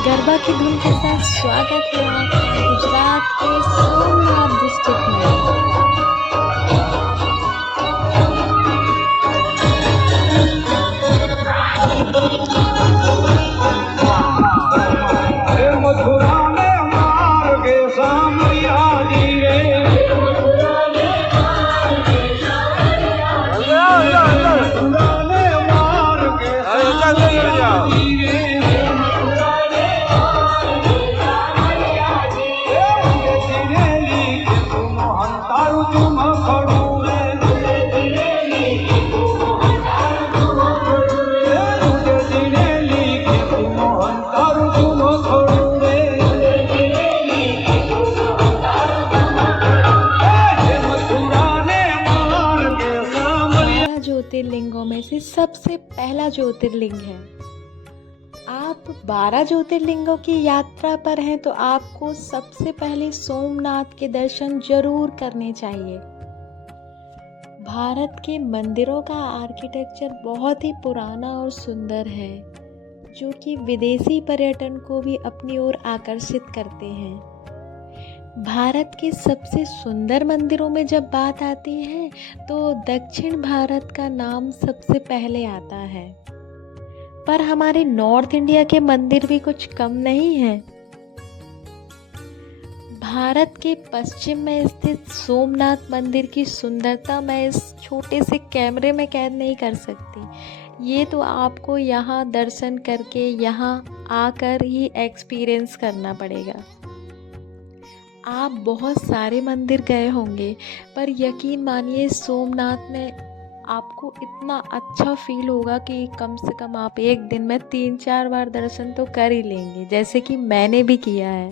गरबा की धुन के साथ स्वागत है आपका गुजरात के सोमनाथ डिस्ट्रिक्ट में। मथुरा में मार के सामरिया जी रे, मथुरा में मार के सामरिया जी रे, मथुरा में मार के सामरिया जी रे, मथुरा में मार के सामरिया जी रे, मुझे दिनेली के तुम हंतारू तुम खड़ू रे, मुझे दिनेली के तुम हंतारू तुम खड़ू रे, मुझे दिनेली के तुम हंतारू तुम खड़ू रे, मथुरा ने मार के सामरिया। 12 ज्योतिर्लिंगों में से सबसे पहला ज्योतिर्लिंग है। आप 12 ज्योतिर्लिंगों की यात्रा पर हैं तो आपको सबसे पहले सोमनाथ के दर्शन जरूर करने चाहिए। भारत के मंदिरों का आर्किटेक्चर बहुत ही पुराना और सुंदर है, जो कि विदेशी पर्यटन को भी अपनी ओर आकर्षित करते हैं। भारत के सबसे सुंदर मंदिरों में जब बात आती है तो दक्षिण भारत का नाम सबसे पहले आता है, पर हमारे नॉर्थ इंडिया के मंदिर भी कुछ कम नहीं हैं। भारत के पश्चिम में स्थित सोमनाथ मंदिर की सुंदरता मैं इस छोटे से कैमरे में कैद नहीं कर सकती। ये तो आपको यहाँ दर्शन करके यहाँ आकर ही एक्सपीरियंस करना पड़ेगा। आप बहुत सारे मंदिर गए होंगे, पर यकीन मानिए सोमनाथ में आपको इतना अच्छा फील होगा कि कम से कम आप एक दिन में 3-4 बार दर्शन तो कर ही लेंगे, जैसे कि मैंने भी किया है।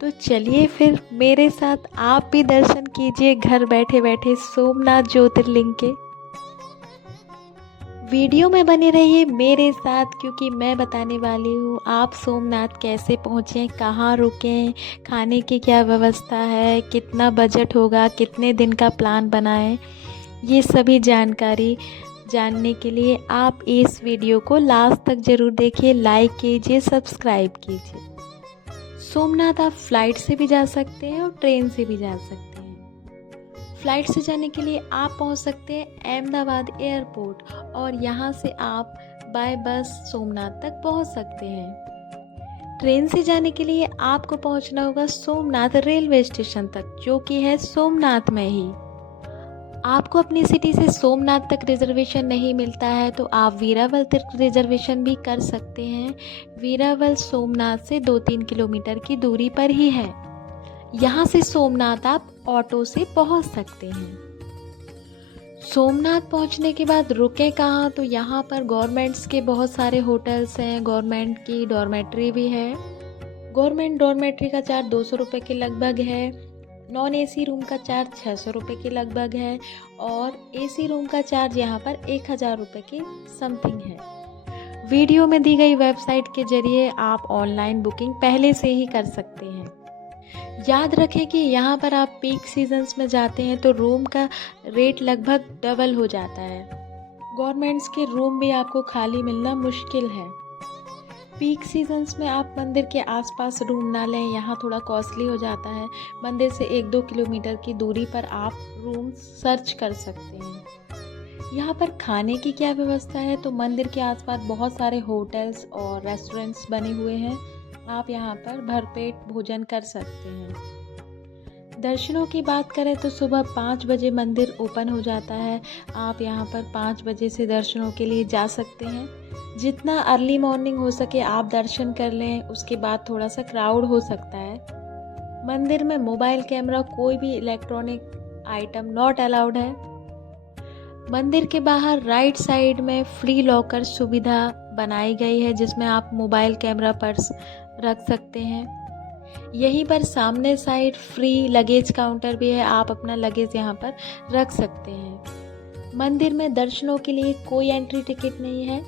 तो चलिए फिर मेरे साथ आप भी दर्शन कीजिए घर बैठे बैठे सोमनाथ ज्योतिर्लिंग के। वीडियो में बने रहिए मेरे साथ, क्योंकि मैं बताने वाली हूँ आप सोमनाथ कैसे पहुँचें, कहाँ रुकें, खाने की क्या व्यवस्था है, कितना बजट होगा, कितने दिन का प्लान बनाएं। ये सभी जानकारी जानने के लिए आप इस वीडियो को लास्ट तक ज़रूर देखिए, लाइक कीजिए, सब्सक्राइब कीजिए। सोमनाथ आप फ्लाइट से भी जा सकते हैं और ट्रेन से भी जा सकते हैं। फ्लाइट से जाने के लिए आप पहुंच सकते हैं अहमदाबाद एयरपोर्ट और यहां से आप बाय बस सोमनाथ तक पहुंच सकते हैं। ट्रेन से जाने के लिए आपको पहुंचना होगा सोमनाथ रेलवे स्टेशन तक, जो कि है सोमनाथ में ही। आपको अपनी सिटी से सोमनाथ तक रिजर्वेशन नहीं मिलता है तो आप वीरावल तक रिजर्वेशन भी कर सकते हैं। वीरावल सोमनाथ से 2-3 किलोमीटर की दूरी पर ही है। यहाँ से सोमनाथ आप ऑटो से पहुँच सकते हैं। सोमनाथ पहुँचने के बाद रुके कहाँ, तो यहाँ पर गवर्नमेंट्स के बहुत सारे होटल्स हैं, गवर्नमेंट की डॉर्मेट्री भी है। गवर्नमेंट डॉर्मेट्री का चार्ज 200 रुपये के लगभग है, नॉन एसी रूम का चार्ज 600 रुपये के लगभग है और एसी रूम का चार्ज यहाँ पर 1000 रुपये के समथिंग है। वीडियो में दी गई वेबसाइट के जरिए आप ऑनलाइन बुकिंग पहले से ही कर सकते हैं। याद रखें कि यहाँ पर आप पीक सीजन्स में जाते हैं तो रूम का रेट लगभग डबल हो जाता है। गवर्नमेंट्स के रूम भी आपको खाली मिलना मुश्किल है। पीक सीजन्स में आप मंदिर के आसपास रूम ना लें, यहाँ थोड़ा कॉस्टली हो जाता है। मंदिर से 1-2 किलोमीटर की दूरी पर आप रूम सर्च कर सकते हैं। यहाँ पर खाने की क्या व्यवस्था है, तो मंदिर के आसपास बहुत सारे होटल्स और रेस्टोरेंट्स बने हुए हैं। आप यहाँ पर भरपेट भोजन कर सकते हैं। दर्शनों की बात करें तो सुबह 5 बजे मंदिर ओपन हो जाता है। आप यहाँ पर 5 बजे से दर्शनों के लिए जा सकते हैं। जितना अर्ली मॉर्निंग हो सके आप दर्शन कर लें, उसके बाद थोड़ा सा क्राउड हो सकता है। मंदिर में मोबाइल कैमरा, कोई भी इलेक्ट्रॉनिक आइटम नॉट अलाउड है। मंदिर के बाहर राइट साइड में फ्री लॉकर सुविधा बनाई गई है, जिसमें आप मोबाइल कैमरा पर्स रख सकते हैं। यहीं पर सामने साइड फ्री लगेज काउंटर भी है, आप अपना लगेज यहाँ पर रख सकते हैं। मंदिर में दर्शनों के लिए कोई एंट्री टिकट नहीं है।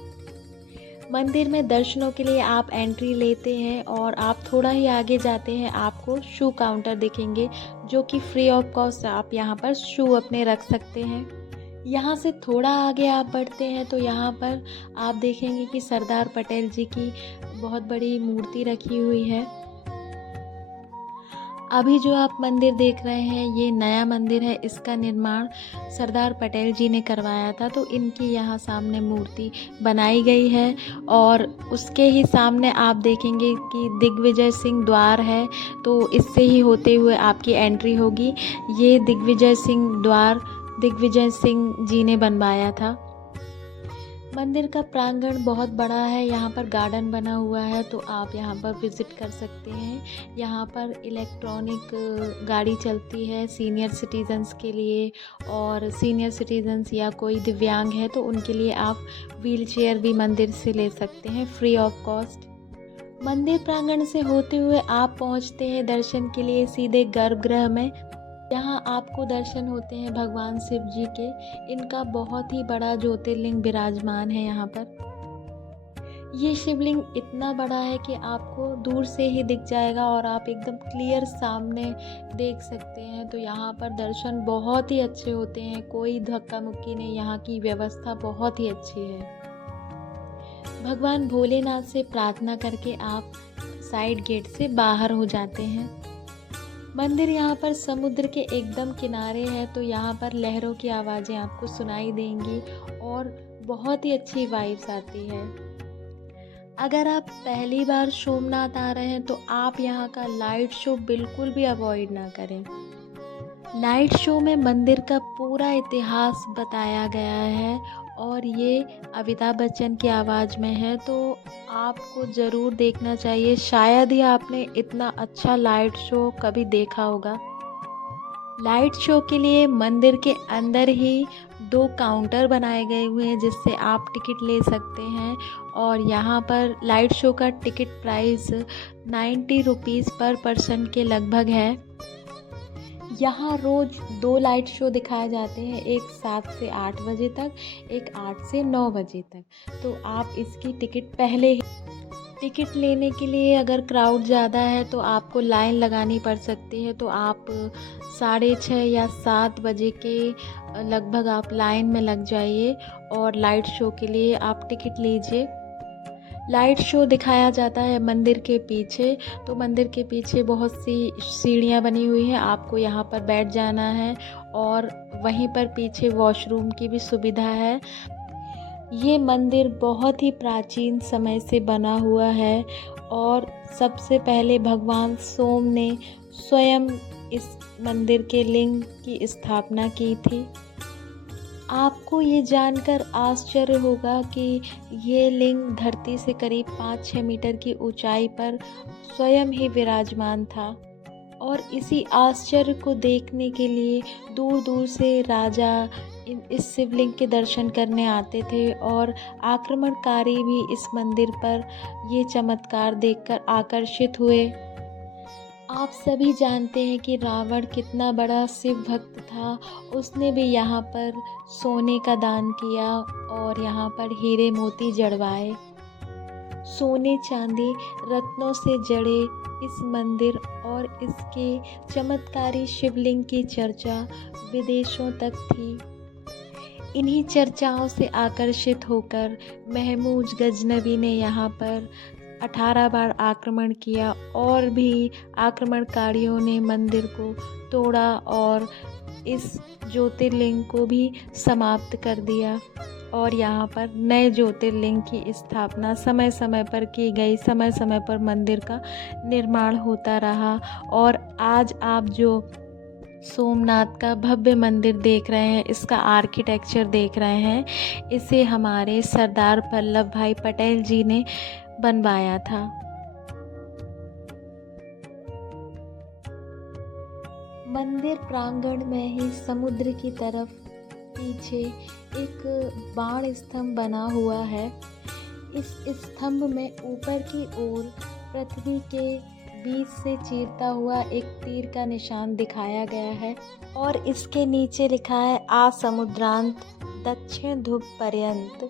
मंदिर में दर्शनों के लिए आप एंट्री लेते हैं और आप थोड़ा ही आगे जाते हैं, आपको शू काउंटर दिखेंगे, जो कि फ्री ऑफ कॉस्ट आप यहाँ पर शू अपने रख सकते हैं। यहाँ से थोड़ा आगे आप बढ़ते हैं तो यहाँ पर आप देखेंगे कि सरदार पटेल जी की बहुत बड़ी मूर्ति रखी हुई है। अभी जो आप मंदिर देख रहे हैं ये नया मंदिर है, इसका निर्माण सरदार पटेल जी ने करवाया था, तो इनकी यहाँ सामने मूर्ति बनाई गई है। और उसके ही सामने आप देखेंगे कि दिग्विजय सिंह द्वार है, तो इससे ही होते हुए आपकी एंट्री होगी। ये दिग्विजय सिंह द्वार दिग्विजय सिंह जी ने बनवाया था। मंदिर का प्रांगण बहुत बड़ा है, यहाँ पर गार्डन बना हुआ है, तो आप यहाँ पर विज़िट कर सकते हैं। यहाँ पर इलेक्ट्रॉनिक गाड़ी चलती है सीनियर सिटीजन्स के लिए, और सीनियर सिटीजन्स या कोई दिव्यांग है तो उनके लिए आप व्हील चेयर भी मंदिर से ले सकते हैं फ्री ऑफ कॉस्ट। मंदिर प्रांगण से होते हुए आप पहुँचते हैं दर्शन के लिए सीधे गर्भगृह में। यहाँ आपको दर्शन होते हैं भगवान शिव जी के। इनका बहुत ही बड़ा ज्योतिर्लिंग विराजमान है यहाँ पर। ये शिवलिंग इतना बड़ा है कि आपको दूर से ही दिख जाएगा और आप एकदम क्लियर सामने देख सकते हैं। तो यहाँ पर दर्शन बहुत ही अच्छे होते हैं, कोई धक्का मुक्की नहीं, यहाँ की व्यवस्था बहुत ही अच्छी है। भगवान भोलेनाथ से प्रार्थना करके आप साइड गेट से बाहर हो जाते हैं। मंदिर यहाँ पर समुद्र के एकदम किनारे है, तो यहाँ पर लहरों की आवाज़ें आपको सुनाई देंगी और बहुत ही अच्छी वाइब्स आती है। अगर आप पहली बार सोमनाथ आ रहे हैं तो आप यहाँ का लाइट शो बिल्कुल भी अवॉइड ना करें। लाइट शो में मंदिर का पूरा इतिहास बताया गया है और ये अमिताभ बच्चन की आवाज़ में है, तो आपको ज़रूर देखना चाहिए। शायद ही आपने इतना अच्छा लाइट शो कभी देखा होगा। लाइट शो के लिए मंदिर के अंदर ही 2 काउंटर बनाए गए हुए हैं जिससे आप टिकट ले सकते हैं। और यहाँ पर लाइट शो का टिकट प्राइस 90 रुपीज़ पर पर्सन के लगभग है। यहाँ रोज़ 2 लाइट शो दिखाए जाते हैं, एक 7 से 8 बजे तक, एक 8 से 9 बजे तक। तो आप इसकी टिकट पहले ही टिकट लेने के लिए अगर क्राउड ज़्यादा है तो आपको लाइन लगानी पड़ सकती है, तो आप 6:30 या 7 बजे के लगभग आप लाइन में लग जाइए और लाइट शो के लिए आप टिकट लीजिए। लाइट शो दिखाया जाता है मंदिर के पीछे, तो मंदिर के पीछे बहुत सी सीढ़ियाँ बनी हुई हैं, आपको यहाँ पर बैठ जाना है और वहीं पर पीछे वॉशरूम की भी सुविधा है। ये मंदिर बहुत ही प्राचीन समय से बना हुआ है और सबसे पहले भगवान सोम ने स्वयं इस मंदिर के लिंग की स्थापना की थी। आपको ये जानकर आश्चर्य होगा कि ये लिंग धरती से करीब 5-6 मीटर की ऊंचाई पर स्वयं ही विराजमान था और इसी आश्चर्य को देखने के लिए दूर दूर से राजा इस शिवलिंग के दर्शन करने आते थे और आक्रमणकारी भी इस मंदिर पर ये चमत्कार देखकर आकर्षित हुए। आप सभी जानते हैं कि रावण कितना बड़ा शिव भक्त था, उसने भी यहाँ पर सोने का दान किया और यहाँ पर हीरे मोती जड़वाए। सोने चांदी रत्नों से जड़े इस मंदिर और इसके चमत्कारी शिवलिंग की चर्चा विदेशों तक थी। इन्हीं चर्चाओं से आकर्षित होकर महमूद गजनवी ने यहाँ पर 18 बार आक्रमण किया और भी आक्रमणकारियों ने मंदिर को तोड़ा और इस ज्योतिर्लिंग को भी समाप्त कर दिया और यहाँ पर नए ज्योतिर्लिंग की स्थापना समय समय पर की गई। समय समय पर मंदिर का निर्माण होता रहा और आज आप जो सोमनाथ का भव्य मंदिर देख रहे हैं, इसका आर्किटेक्चर देख रहे हैं, इसे हमारे सरदार वल्लभ भाई पटेल जी ने बनवाया था। मंदिर प्रांगण में ही समुद्र की तरफ पीछे एक बाण स्तंभ बना हुआ है। इस स्तंभ में ऊपर की ओर पृथ्वी के बीच से चीरता हुआ एक तीर का निशान दिखाया गया है और इसके नीचे लिखा है आ समुद्रांत दक्षिण ध्रुव पर्यंत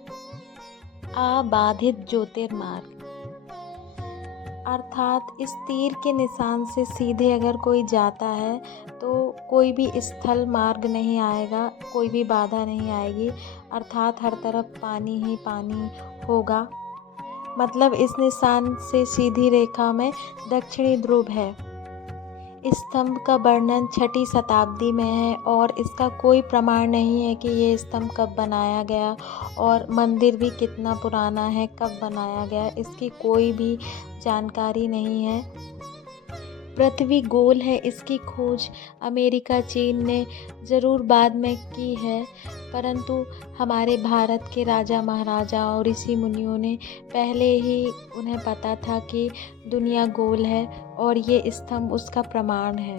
अबाधित ज्योतिर्मार्ग। अर्थात इस तीर के निशान से सीधे अगर कोई जाता है तो कोई भी स्थल मार्ग नहीं आएगा, कोई भी बाधा नहीं आएगी, अर्थात हर तरफ पानी ही पानी होगा। मतलब इस निशान से सीधी रेखा में दक्षिणी ध्रुव है। इस स्तंभ का वर्णन 6वीं शताब्दी में है और इसका कोई प्रमाण नहीं है कि ये स्तंभ कब बनाया गया और मंदिर भी कितना पुराना है, कब बनाया गया, इसकी कोई भी जानकारी नहीं है। पृथ्वी गोल है, इसकी खोज अमेरिका, चीन ने ज़रूर बाद में की है, परंतु हमारे भारत के राजा महाराजा और ऋषि मुनियों ने पहले ही उन्हें पता था कि दुनिया गोल है और ये स्तंभ उसका प्रमाण है।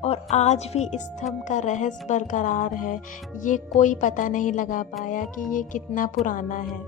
और आज भी स्तंभ का रहस्य बरकरार है, ये कोई पता नहीं लगा पाया कि ये कितना पुराना है।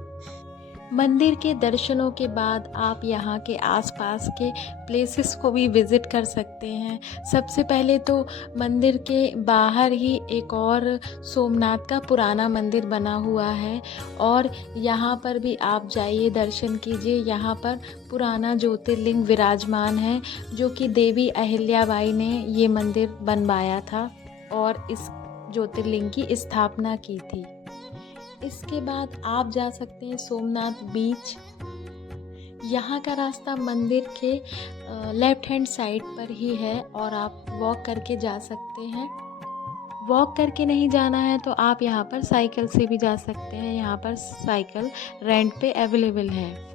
मंदिर के दर्शनों के बाद आप यहाँ के आसपास के प्लेसेस को भी विज़िट कर सकते हैं। सबसे पहले तो मंदिर के बाहर ही एक और सोमनाथ का पुराना मंदिर बना हुआ है और यहाँ पर भी आप जाइए, दर्शन कीजिए। यहाँ पर पुराना ज्योतिर्लिंग विराजमान है जो कि देवी अहिल्याबाई ने ये मंदिर बनवाया था और इस ज्योतिर्लिंग की स्थापना की थी। इसके बाद आप जा सकते हैं सोमनाथ बीच। यहाँ का रास्ता मंदिर के लेफ़्ट हैंड साइड पर ही है और आप वॉक करके जा सकते हैं। वॉक करके नहीं जाना है तो आप यहाँ पर साइकिल से भी जा सकते हैं। यहाँ पर साइकिल रेंट पे अवेलेबल है।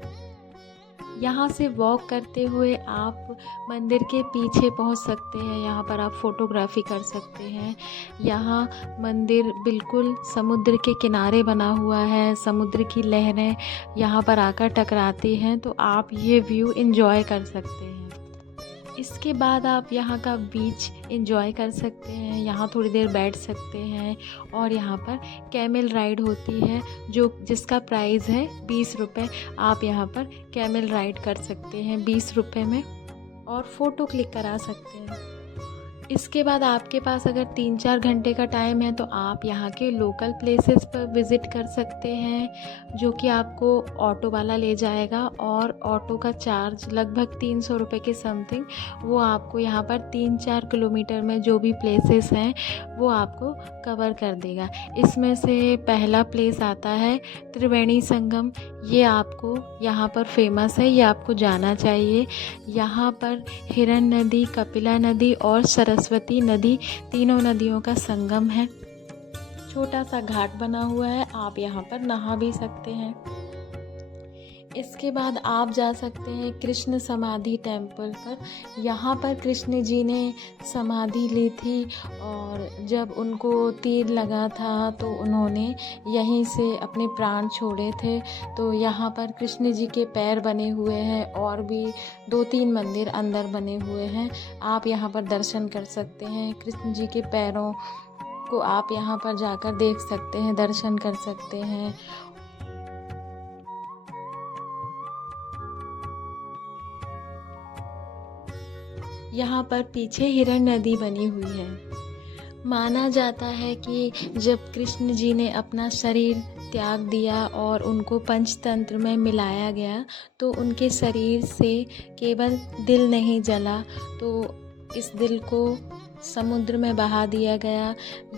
यहाँ से वॉक करते हुए आप मंदिर के पीछे पहुँच सकते हैं। यहाँ पर आप फ़ोटोग्राफी कर सकते हैं। यहाँ मंदिर बिल्कुल समुद्र के किनारे बना हुआ है। समुद्र की लहरें यहाँ पर आकर टकराती हैं तो आप ये व्यू एंजॉय कर सकते हैं। इसके बाद आप यहाँ का बीच एंजॉय कर सकते हैं। यहाँ थोड़ी देर बैठ सकते हैं और यहाँ पर कैमल राइड होती है जिसका प्राइस है 20 रुपये। आप यहाँ पर कैमल राइड कर सकते हैं 20 रुपये में और फ़ोटो क्लिक करा सकते हैं। इसके बाद आपके पास अगर 3-4 घंटे का टाइम है तो आप यहाँ के लोकल प्लेसेस पर विज़िट कर सकते हैं जो कि आपको ऑटो वाला ले जाएगा और ऑटो का चार्ज लगभग 300 रुपये के समथिंग वो आपको यहाँ पर 3-4 किलोमीटर में जो भी प्लेसेस हैं वो आपको कवर कर देगा। इसमें से पहला प्लेस आता है त्रिवेणी संगम। ये आपको यहाँ पर फेमस है, ये आपको जाना चाहिए। यहाँ पर हिरन नदी, कपिला नदी और सरस्वती नदी, तीनों नदियों का संगम है। छोटा सा घाट बना हुआ है, आप यहाँ पर नहा भी सकते हैं। इसके बाद आप जा सकते हैं कृष्ण समाधि टेम्पल पर। यहाँ पर कृष्ण जी ने समाधि ली थी और जब उनको तीर लगा था तो उन्होंने यहीं से अपने प्राण छोड़े थे। तो यहाँ पर कृष्ण जी के पैर बने हुए हैं और भी 2-3 मंदिर अंदर बने हुए हैं। आप यहाँ पर दर्शन कर सकते हैं। कृष्ण जी के पैरों को आप यहाँ पर जाकर देख सकते हैं, दर्शन कर सकते हैं। यहाँ पर पीछे हिरण नदी बनी हुई है। माना जाता है कि जब कृष्ण जी ने अपना शरीर त्याग दिया और उनको पंचतंत्र में मिलाया गया तो उनके शरीर से केवल दिल नहीं जला, तो इस दिल को समुद्र में बहा दिया गया।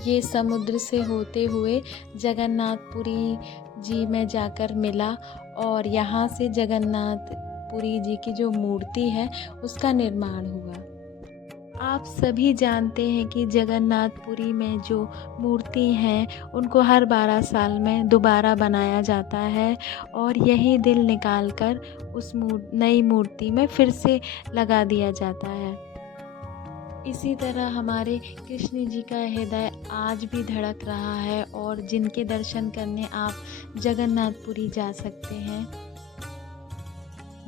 ये समुद्र से होते हुए जगन्नाथपुरी जी में जाकर मिला और यहाँ से जगन्नाथपुरी जी की जो मूर्ति है उसका निर्माण हुआ। आप सभी जानते हैं कि जगन्नाथपुरी में जो मूर्ति हैं उनको हर 12 साल में दोबारा बनाया जाता है और यही दिल निकालकर उस नई मूर्ति में फिर से लगा दिया जाता है। इसी तरह हमारे कृष्ण जी का हृदय आज भी धड़क रहा है और जिनके दर्शन करने आप जगन्नाथपुरी जा सकते हैं।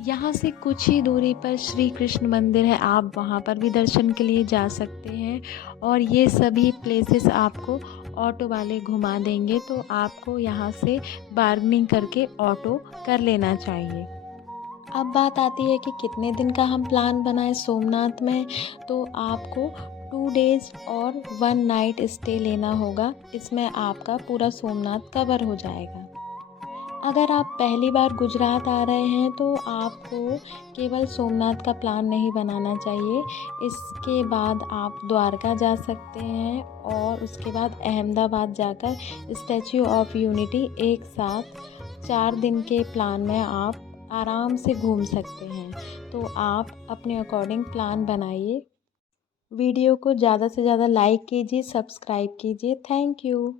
यहाँ से कुछ ही दूरी पर श्री कृष्ण मंदिर है, आप वहाँ पर भी दर्शन के लिए जा सकते हैं और ये सभी प्लेसेस आपको ऑटो वाले घुमा देंगे, तो आपको यहाँ से बार्गेनिंग करके ऑटो कर लेना चाहिए। अब बात आती है कि कितने दिन का हम प्लान बनाएं सोमनाथ में, तो आपको 2 डेज़ और 1 नाइट स्टे लेना होगा। इसमें आपका पूरा सोमनाथ कवर हो जाएगा। अगर आप पहली बार गुजरात आ रहे हैं तो आपको केवल सोमनाथ का प्लान नहीं बनाना चाहिए। इसके बाद आप द्वारका जा सकते हैं और उसके बाद अहमदाबाद जाकर स्टैच्यू ऑफ यूनिटी एक साथ 4 दिन के प्लान में आप आराम से घूम सकते हैं। तो आप अपने अकॉर्डिंग प्लान बनाइए। वीडियो को ज़्यादा से ज़्यादा लाइक कीजिए, सब्सक्राइब कीजिए। Thank you.